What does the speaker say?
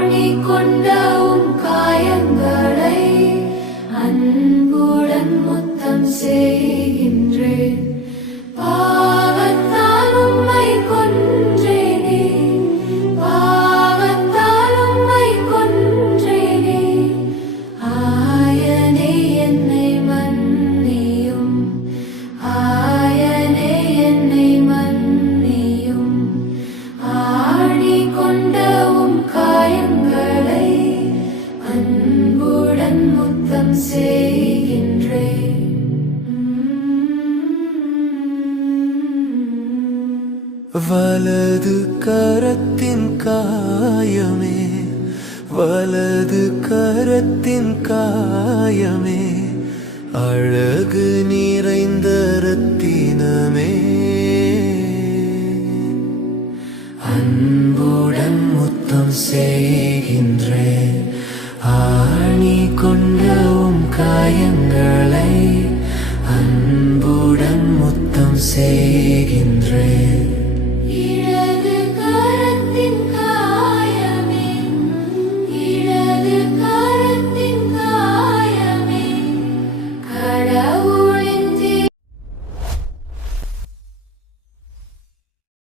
ஆணி கொண்ட உம் காயங்களை அன்புடன் முத்தம் செய்கின்றேன். பாவத்தால் உம்மை கொன்றேனே, பாவத்தால் உம்மை கொன்றேனே. ஆயனே என்னை மன்னியும், ஆயனே என்னை மன்னியும். ஆணி கொண்ட உம் காயங்களை அன்புடன் முத்தம் செய்கின்றேன். வலது கரத்தின் காயமே, வலது கரத்தின் காயமே, அழகு நிறைந்த ரத்தினமே. அன்புடன் முத்தம் செய்கின்றேன். ஆணி கொண்ட உம் காயங்களை அன்புடன் முத்தம் செய்கின்றேன்.